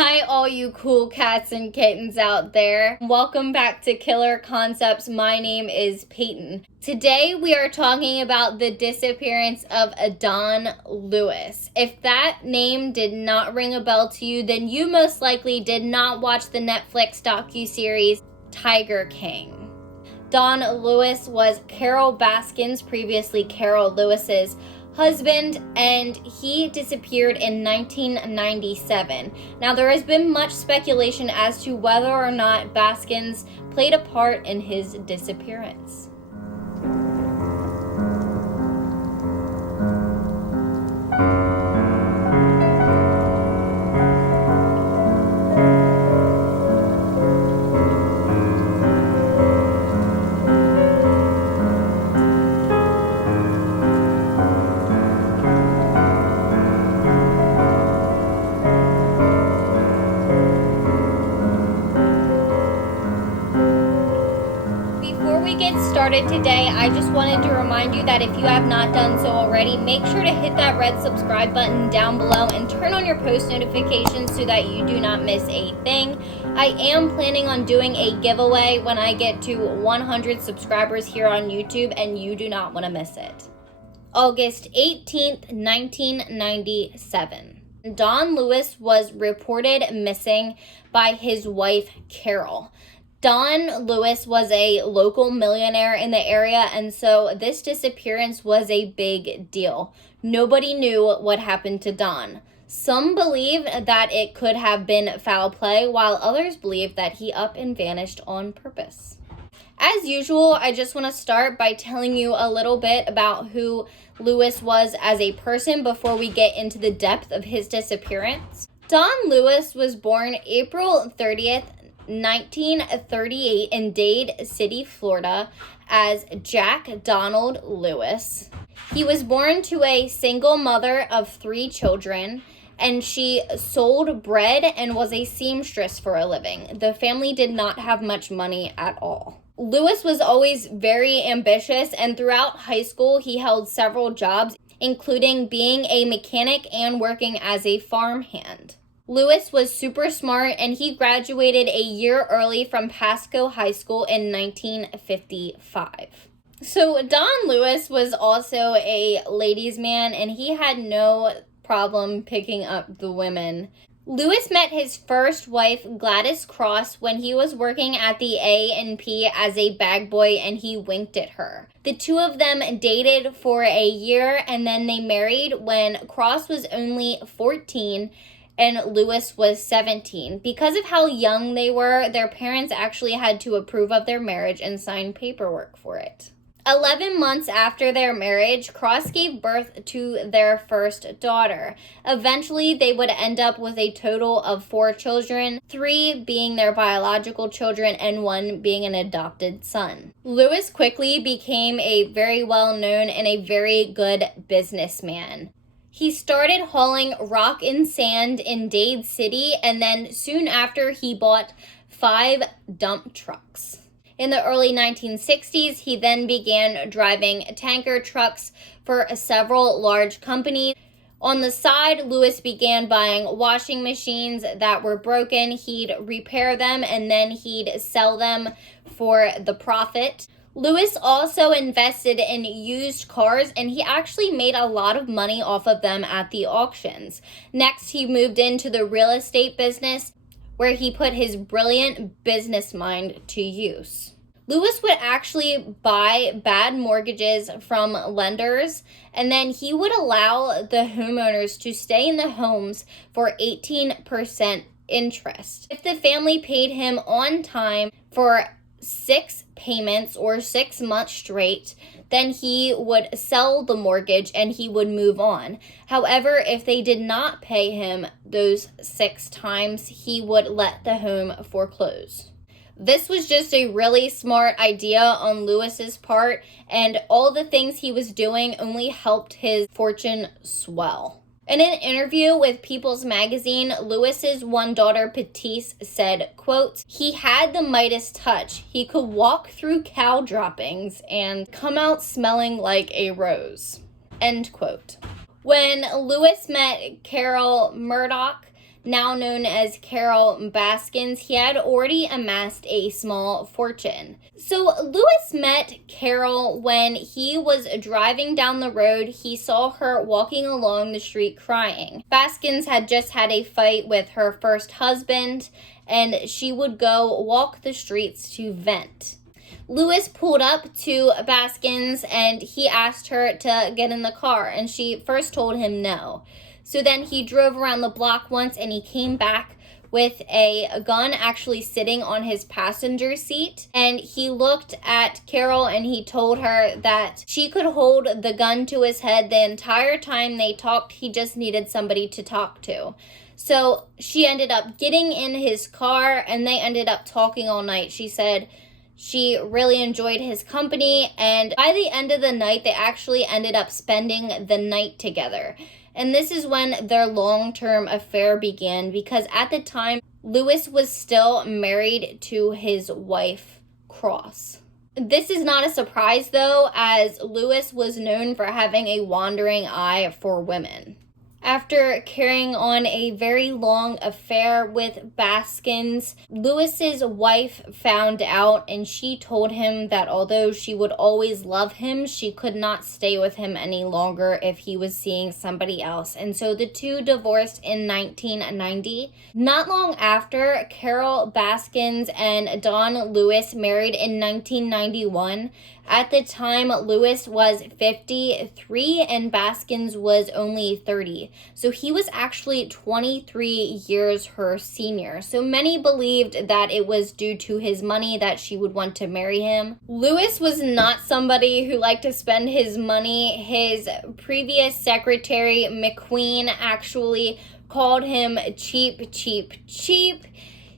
Hi, all you cool cats and kittens out there. Welcome back to Killer Concepts. My name is Peyton. Today we are talking about the disappearance of Dawn Lewis. If that name did not ring a bell to you, then you most likely did not watch the Netflix Docuseries Tiger King. Dawn Lewis was Carole Baskin's, previously Carole Lewis's, husband, and he disappeared in 1997. Now, there has been much speculation as to whether or not Baskins played a part in his disappearance. Started today, I just wanted to remind you that if you have not done so already, make sure to hit that red subscribe button down below and turn on your post notifications so that you do not miss a thing. I am planning on doing a giveaway when I get to 100 subscribers here on YouTube, and you do not want to miss it. August 18th, 1997. Dawn Lewis was reported missing by his wife, Carole. Dawn Lewis was a local millionaire in the area, and so this disappearance was a big deal. Nobody knew what happened to Dawn. Some believe that it could have been foul play, while others believe that he up and vanished on purpose. As usual, I just want to start by telling you a little bit about who Lewis was as a person before we get into the depth of his disappearance. Dawn Lewis was born April 30th, 1938 in Dade City, Florida, as Jack Donald Lewis. He was born to a single mother of 3 children, and she sold bread and was a seamstress for a living. The family did not have much money at all. Lewis was always very ambitious, and throughout high school, he held several jobs, including being a mechanic and working as a farmhand. Lewis was super smart, and he graduated a year early from Pasco High School in 1955. So Dawn Lewis was also a ladies' man, and he had no problem picking up the women. Lewis met his first wife, Gladys Cross, when he was working at the A&P as a bag boy, and he winked at her. The two of them dated for a year, and then they married when Cross was only 14 and Lewis was 17. Because of how young they were, their parents actually had to approve of their marriage and sign paperwork for it. 11 months after their marriage, Cross gave birth to their first daughter. Eventually, they would end up with a total of 4 children, 3 being their biological children and 1 being an adopted son. Lewis quickly became a very well-known and a very good businessman. He started hauling rock and sand in Dade City, and then soon after he bought 5 dump trucks. In the early 1960s, he then began driving tanker trucks for several large companies. On the side, Lewis began buying washing machines that were broken. He'd repair them, and then he'd sell them for the profit. Lewis also invested in used cars, and he actually made a lot of money off of them at the auctions. Next, he moved into the real estate business, where he put his brilliant business mind to use. Lewis would actually buy bad mortgages from lenders, and then he would allow the homeowners to stay in the homes for 18% interest. If the family paid him on time for 6 payments or 6 months straight, then he would sell the mortgage and he would move on. However, if they did not pay him those 6 times, he would let the home foreclose. This was just a really smart idea on Lewis's part, and all the things he was doing only helped his fortune swell. In an interview with People's Magazine, Lewis's one daughter, Petite, said, quote, "He had the Midas touch. He could walk through cow droppings and come out smelling like a rose." End quote. When Lewis met Carol Murdoch, now known as Carole Baskin, he had already amassed a small fortune. So Lewis met Carole when he was driving down the road. He saw her walking along the street crying. Baskin had just had a fight with her first husband, and she would go walk the streets to vent. Lewis pulled up to Baskin's and he asked her to get in the car, and she first told him no. So then he drove around the block once and he came back with a gun actually sitting on his passenger seat. And he looked at Carole and he told her that she could hold the gun to his head the entire time they talked. He just needed somebody to talk to. So she ended up getting in his car and they ended up talking all night. She said she really enjoyed his company, and by the end of the night, they actually ended up spending the night together. And this is when their long-term affair began, because at the time, Lewis was still married to his wife, Cross. This is not a surprise, though, as Lewis was known for having a wandering eye for women. After carrying on a very long affair with Baskin, Lewis's wife found out, and she told him that although she would always love him, she could not stay with him any longer if he was seeing somebody else. And so the two divorced in 1990. Not long after, Carole Baskin and Don Lewis married in 1991. At the time, Lewis was 53 and Baskin was only 30. So he was actually 23 years her senior. So many believed that it was due to his money that she would want to marry him. Lewis was not somebody who liked to spend his money. His previous secretary, McQueen, actually called him cheap, cheap, cheap.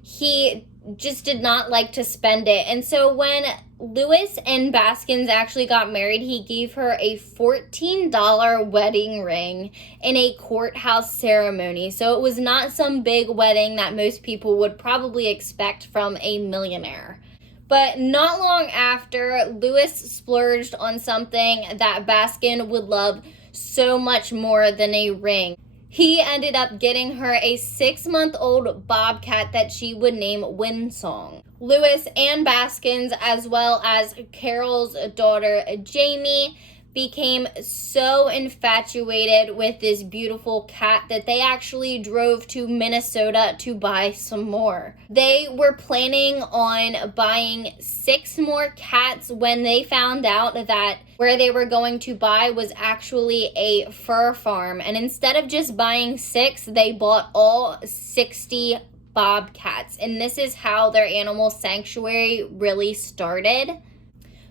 He just did not like to spend it. And so when Lewis and Baskin actually got married, he gave her a $14 wedding ring in a courthouse ceremony. So it was not some big wedding that most people would probably expect from a millionaire. But not long after, Lewis splurged on something that Baskin would love so much more than a ring. He ended up getting her a 6-month-old bobcat that she would name Windsong. Lewis and Baskin, as well as Carole's daughter Jamie, became so infatuated with this beautiful cat that they actually drove to Minnesota to buy some more. They were planning on buying 6 more cats when they found out that where they were going to buy was actually a fur farm. And instead of just buying 6, they bought all 60 bobcats. And this is how their animal sanctuary really started.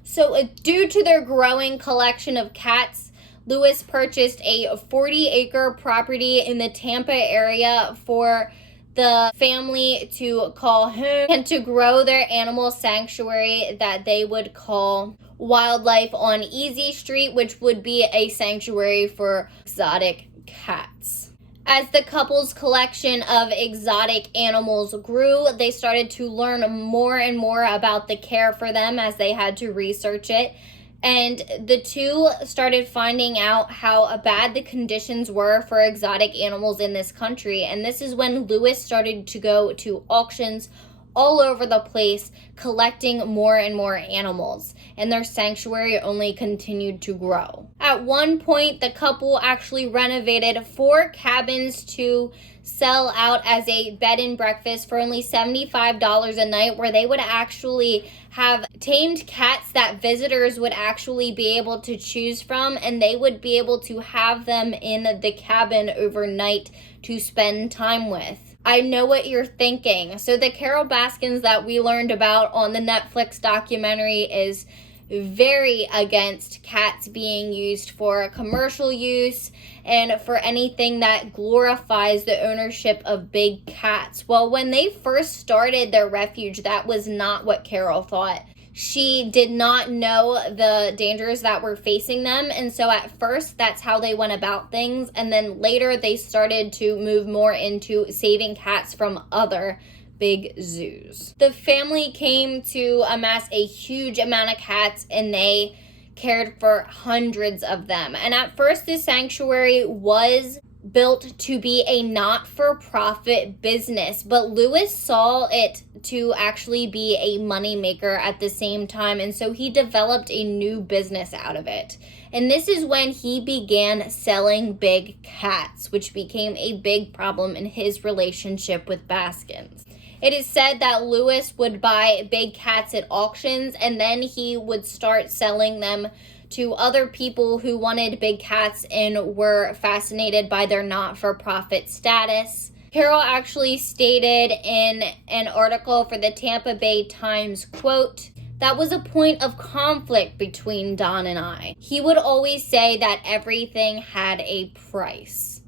So due to their growing collection of cats, Lewis purchased a 40-acre property in the Tampa area for the family to call home and to grow their animal sanctuary that they would call Wildlife on Easy Street, which would be a sanctuary for exotic cats. As the couple's collection of exotic animals grew, they started to learn more and more about the care for them as they had to research it. And the two started finding out how bad the conditions were for exotic animals in this country. And this is when Lewis started to go to auctions all over the place, collecting more and more animals, and their sanctuary only continued to grow. At one point, the couple actually renovated 4 cabins to sell out as a bed and breakfast for only $75 a night, where they would actually have tamed cats that visitors would actually be able to choose from, and they would be able to have them in the cabin overnight to spend time with. I know what you're thinking. So the Carole Baskin that we learned about on the Netflix documentary is very against cats being used for commercial use and for anything that glorifies the ownership of big cats. Well, when they first started their refuge, that was not what Carole thought. She did not know the dangers that were facing them, and so at first that's how they went about things, and then later they started to move more into saving cats from other big zoos. The family came to amass a huge amount of cats, and they cared for hundreds of them. And at first, this sanctuary was built to be a not-for-profit business, but Lewis saw it to actually be a moneymaker at the same time, and so he developed a new business out of it. And this is when he began selling big cats, which became a big problem in his relationship with Baskins. It is said that Lewis would buy big cats at auctions, and then he would start selling them to other people who wanted big cats and were fascinated by their not-for-profit status. Carole actually stated in an article for the Tampa Bay Times, quote, "That was a point of conflict between Don and I. He would always say that everything had a price,"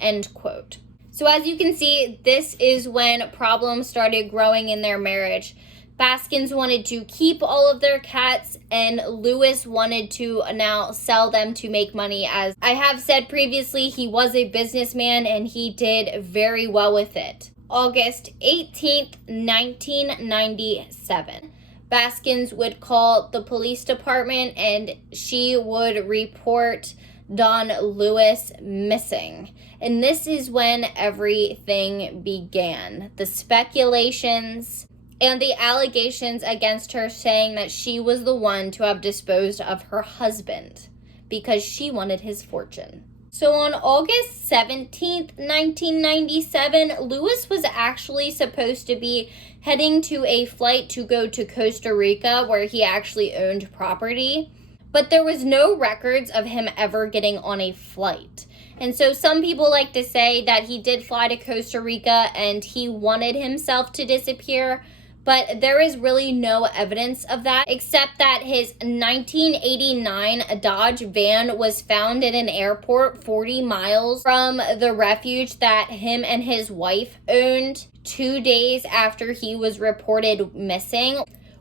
end quote. So as you can see, this is when problems started growing in their marriage. Baskins wanted to keep all of their cats, and Lewis wanted to now sell them to make money. As I have said previously, he was a businessman and he did very well with it. August 18th, 1997. Baskins would call the police department and she would report Don Lewis missing. And this is when everything began. The speculations and the allegations against her, saying that she was the one to have disposed of her husband because she wanted his fortune. So on August 17th, 1997, Lewis was actually supposed to be heading to a flight to go to Costa Rica, where he actually owned property, but there was no records of him ever getting on a flight. And so some people like to say that he did fly to Costa Rica and he wanted himself to disappear, but there is really no evidence of that, except that his 1989 Dodge van was found in an airport 40 miles from the refuge that him and his wife owned 2 days after he was reported missing.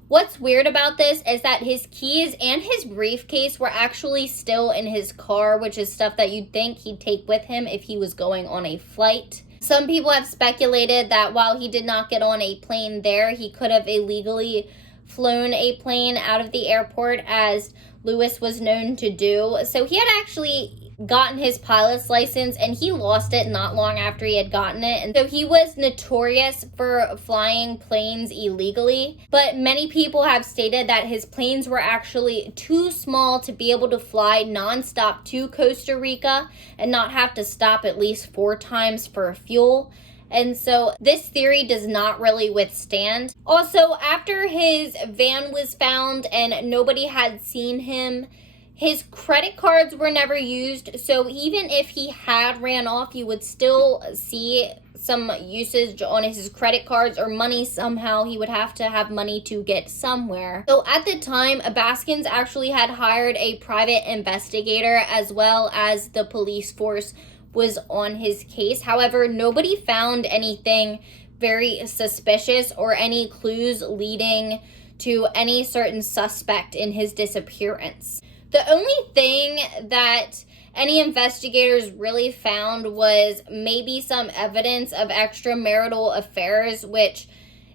What's weird about this is that his keys and his briefcase were actually still in his car, which is stuff that you'd think he'd take with him if he was going on a flight. Some people have speculated that while he did not get on a plane there, he could have illegally flown a plane out of the airport, as Lewis was known to do. So he had actually gotten his pilot's license and he lost it not long after he had gotten it. And so he was notorious for flying planes illegally. But many people have stated that his planes were actually too small to be able to fly nonstop to Costa Rica and not have to stop at least 4 times for fuel. And so this theory does not really withstand. Also, after his van was found and nobody had seen him, his credit cards were never used. So even if he had ran off, you would still see some usage on his credit cards or money somehow. He would have to have money to get somewhere. So at the time, Baskins actually had hired a private investigator, as well as the police force was on his case. However, nobody found anything very suspicious or any clues leading to any certain suspect in his disappearance. The only thing that any investigators really found was maybe some evidence of extramarital affairs, which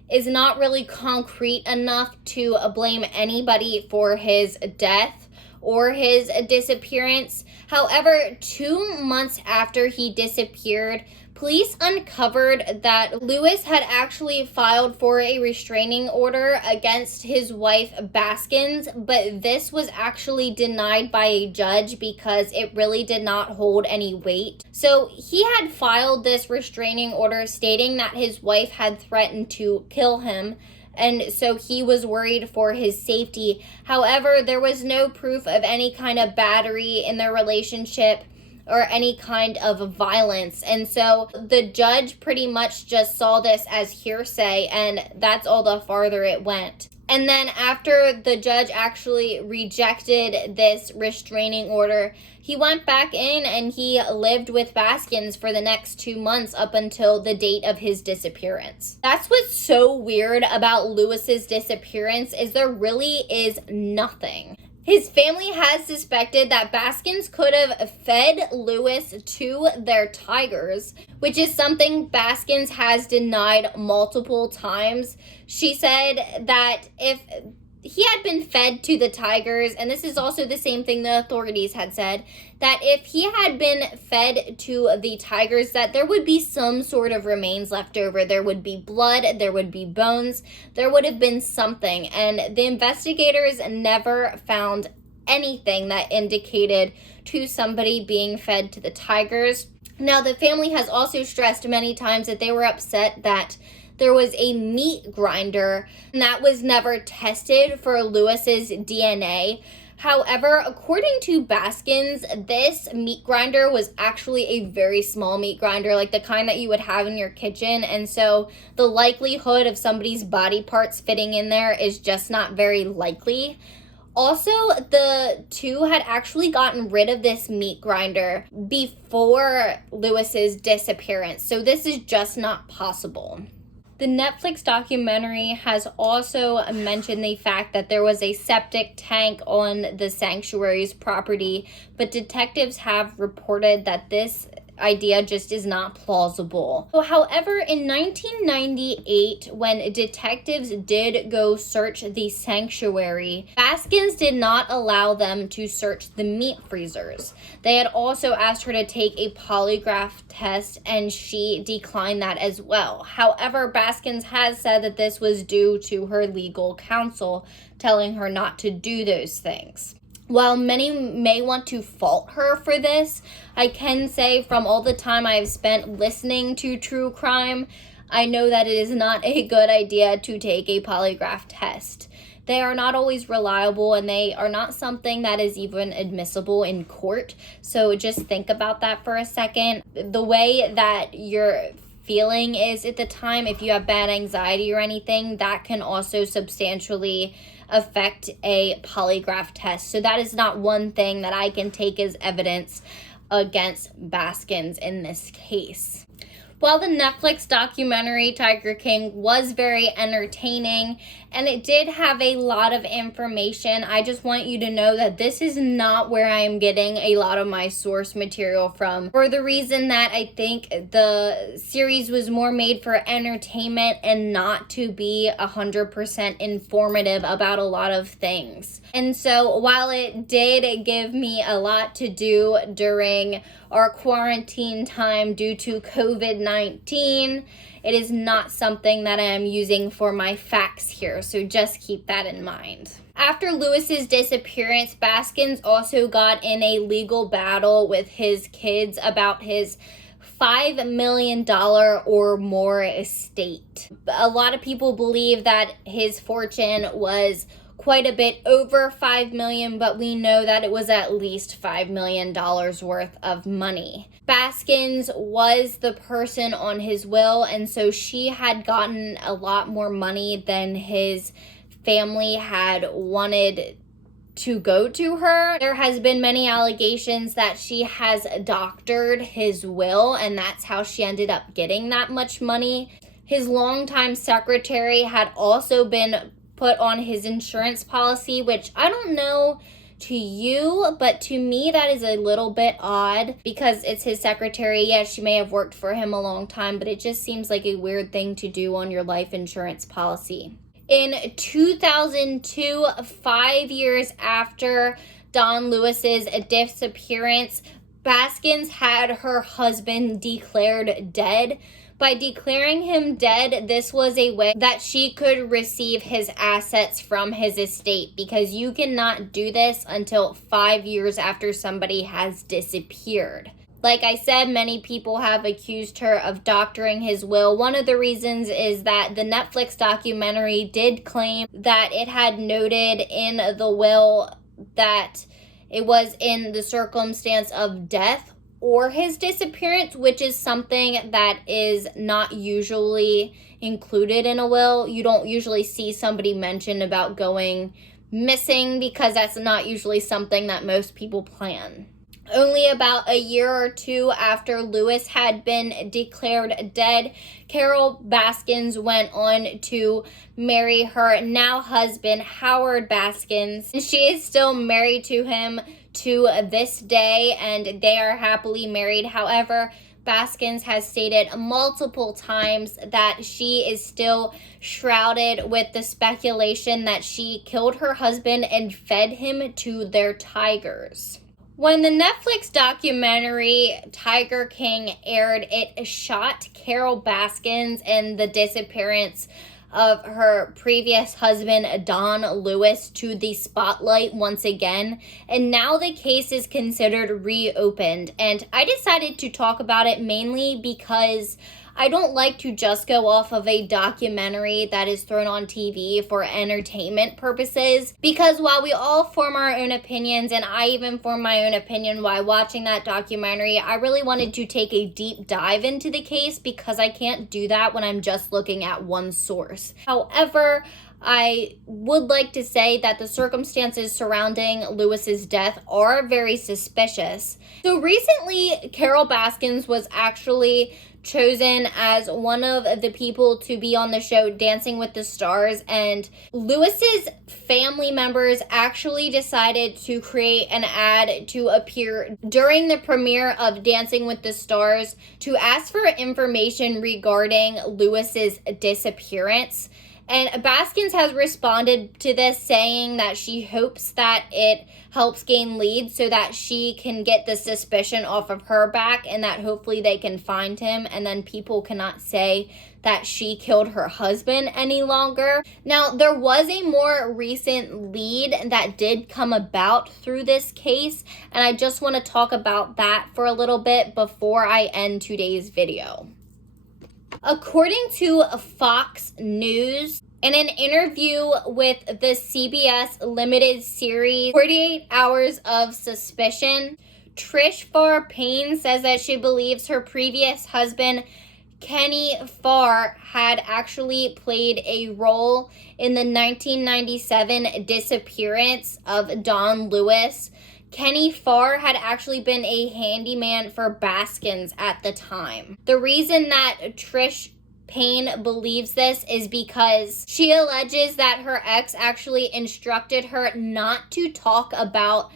is not really concrete enough to blame anybody for his death or his disappearance. However, 2 months after he disappeared, police uncovered that Lewis had actually filed for a restraining order against his wife Baskins, but this was actually denied by a judge because it really did not hold any weight. So he had filed this restraining order stating that his wife had threatened to kill him, and so he was worried for his safety. However, there was no proof of any kind of battery in their relationship or any kind of violence. And so the judge pretty much just saw this as hearsay, and that's all the farther it went. And then after the judge actually rejected this restraining order, he went back in and he lived with Baskins for the next 2 months up until the date of his disappearance. That's what's so weird about Lewis's disappearance, is there really is nothing. His family has suspected that Baskins could have fed Lewis to their tigers, which is something Baskins has denied multiple times. She said that if he had been fed to the tigers, and this is also the same thing the authorities had said, that if he had been fed to the tigers, that there would be some sort of remains left over. There would be blood, there would be bones, there would have been something, and the investigators never found anything that indicated to somebody being fed to the tigers. Now, the family has also stressed many times that they were upset that there was a meat grinder and that was never tested for Lewis's DNA. However, according to Baskin's, this meat grinder was actually a very small meat grinder, like the kind that you would have in your kitchen. And so the likelihood of somebody's body parts fitting in there is just not very likely. Also, the two had actually gotten rid of this meat grinder before Lewis's disappearance. So this is just not possible. The Netflix documentary has also mentioned the fact that there was a septic tank on the sanctuary's property, but detectives have reported that this idea just is not plausible. However, in 1998, when detectives did go search the sanctuary, Baskins did not allow them to search the meat freezers. They had also asked her to take a polygraph test, and she declined that as well. However, Baskins has said that this was due to her legal counsel telling her not to do those things. While many may want to fault her for this, I can say from all the time I have spent listening to true crime, I know that it is not a good idea to take a polygraph test. They are not always reliable, and they are not something that is even admissible in court. So just think about that for a second. The way that you're feeling is at the time, if you have bad anxiety or anything, that can also substantially affect a polygraph test. So that is not one thing that I can take as evidence against Baskins in this case. While the Netflix documentary Tiger King was very entertaining and it did have a lot of information, I just want you to know that this is not where I am getting a lot of my source material from, for the reason that I think the series was more made for entertainment and not to be 100% informative about a lot of things. And so while it did give me a lot to do during our quarantine time due to COVID-19, it is not something that I am using for my facts here, so just keep that in mind. After Lewis's disappearance, Baskins also got in a legal battle with his kids about his $5 million or more estate. A lot of people believe that his fortune was quite a bit over $5 million, but we know that it was at least $5 million worth of money. Baskins was the person on his will, and so she had gotten a lot more money than his family had wanted to go to her. There has been many allegations that she has doctored his will, and that's how she ended up getting that much money. His longtime secretary had also been put on his insurance policy, which I don't know to you, but to me that is a little bit odd because it's his secretary. Yes, she may have worked for him a long time, but it just seems like a weird thing to do on your life insurance policy. In 2002, 5 years after Don Lewis's disappearance, Baskins had her husband declared dead. By declaring him dead, this was a way that she could receive his assets from his estate, because you cannot do this until 5 years after somebody has disappeared. Like I said, many people have accused her of doctoring his will. One of the reasons is that the Netflix documentary did claim that it had noted in the will that it was in the circumstance of death or his disappearance, which is something that is not usually included in a will. You don't usually see somebody mention about going missing because that's not usually something that most people plan. Only about a year or two after Lewis had been declared dead, Carole Baskins went on to marry her now husband, Howard Baskins. She is still married to him to this day, and they are happily married. However, Baskins has stated multiple times that she is still shrouded with the speculation that she killed her husband and fed him to their tigers. When the Netflix documentary Tiger King aired, it shot Carole Baskin and the disappearance of her previous husband, Don Lewis, to the spotlight once again. And now the case is considered reopened. And I decided to talk about it mainly because I don't like to just go off of a documentary that is thrown on TV for entertainment purposes. Because while we all form our own opinions, and I even formed my own opinion while watching that documentary, I really wanted to take a deep dive into the case because I can't do that when I'm just looking at one source. However, I would like to say that the circumstances surrounding Lewis's death are very suspicious. So recently, Carole Baskin was actually chosen as one of the people to be on the show Dancing with the Stars, and Lewis's family members actually decided to create an ad to appear during the premiere of Dancing with the Stars to ask for information regarding Lewis's disappearance. And Baskins has responded to this saying that she hopes that it helps gain leads so that she can get the suspicion off of her back and that hopefully they can find him and then people cannot say that she killed her husband any longer. Now, there was a more recent lead that did come about through this case, and I just want to talk about that for a little bit before I end today's video. According to Fox News, in an interview with the CBS limited series 48 Hours of Suspicion, Trish Farr Payne says that she believes her previous husband, Kenny Farr, had actually played a role in the 1997 disappearance of Don Lewis. Kenny Farr had actually been a handyman for Baskins at the time. The reason that Trish Payne believes this is because she alleges that her ex actually instructed her not to talk about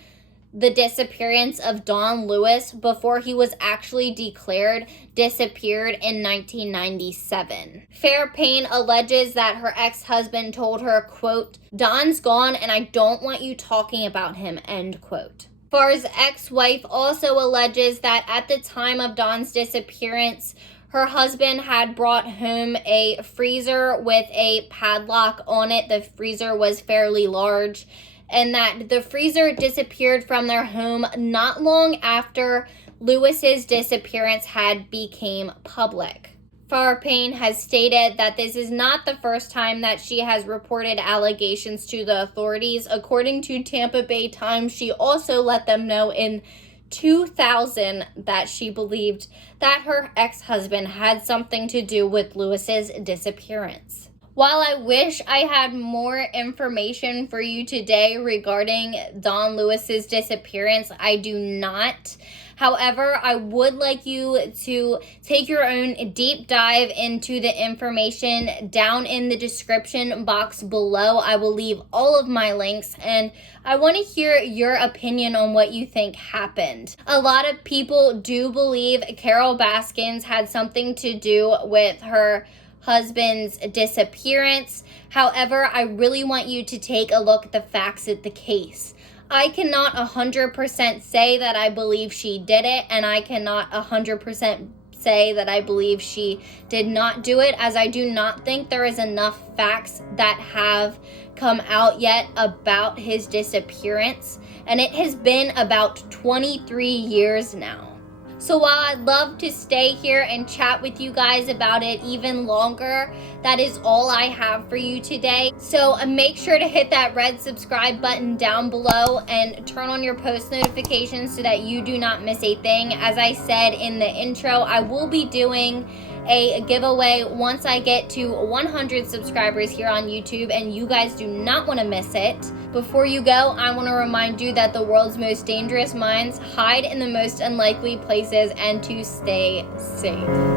the disappearance of Don Lewis before he was actually declared disappeared in 1997. Farr Payne alleges that her ex-husband told her, quote, "Don's gone and I don't want you talking about him," end quote. Farr's ex-wife also alleges that at the time of Don's disappearance, her husband had brought home a freezer with a padlock on it. The freezer was fairly large, and that the freezer disappeared from their home not long after Lewis's disappearance had become public. Farr Payne has stated that this is not the first time that she has reported allegations to the authorities. According to Tampa Bay Times, she also let them know in 2000 that she believed that her ex-husband had something to do with Lewis's disappearance. While I wish I had more information for you today regarding Don Lewis's disappearance, I do not. However, I would like you to take your own deep dive into the information down in the description box below. I will leave all of my links, and I want to hear your opinion on what you think happened. A lot of people do believe Carole Baskin had something to do with her husband's disappearance. However, I really want you to take a look at the facts of the case. I cannot 100% say that I believe she did it, and I cannot 100% say that I believe she did not do it, as I do not think there is enough facts that have come out yet about his disappearance, and it has been about 23 years now. So while I'd love to stay here and chat with you guys about it even longer, that is all I have for you today. So make sure to hit that red subscribe button down below and turn on your post notifications so that you do not miss a thing. As I said in the intro, I will be doing a giveaway once I get to 100 subscribers here on YouTube, and you guys do not want to miss it. Before you go, I want to remind you that the world's most dangerous minds hide in the most unlikely places and to stay safe.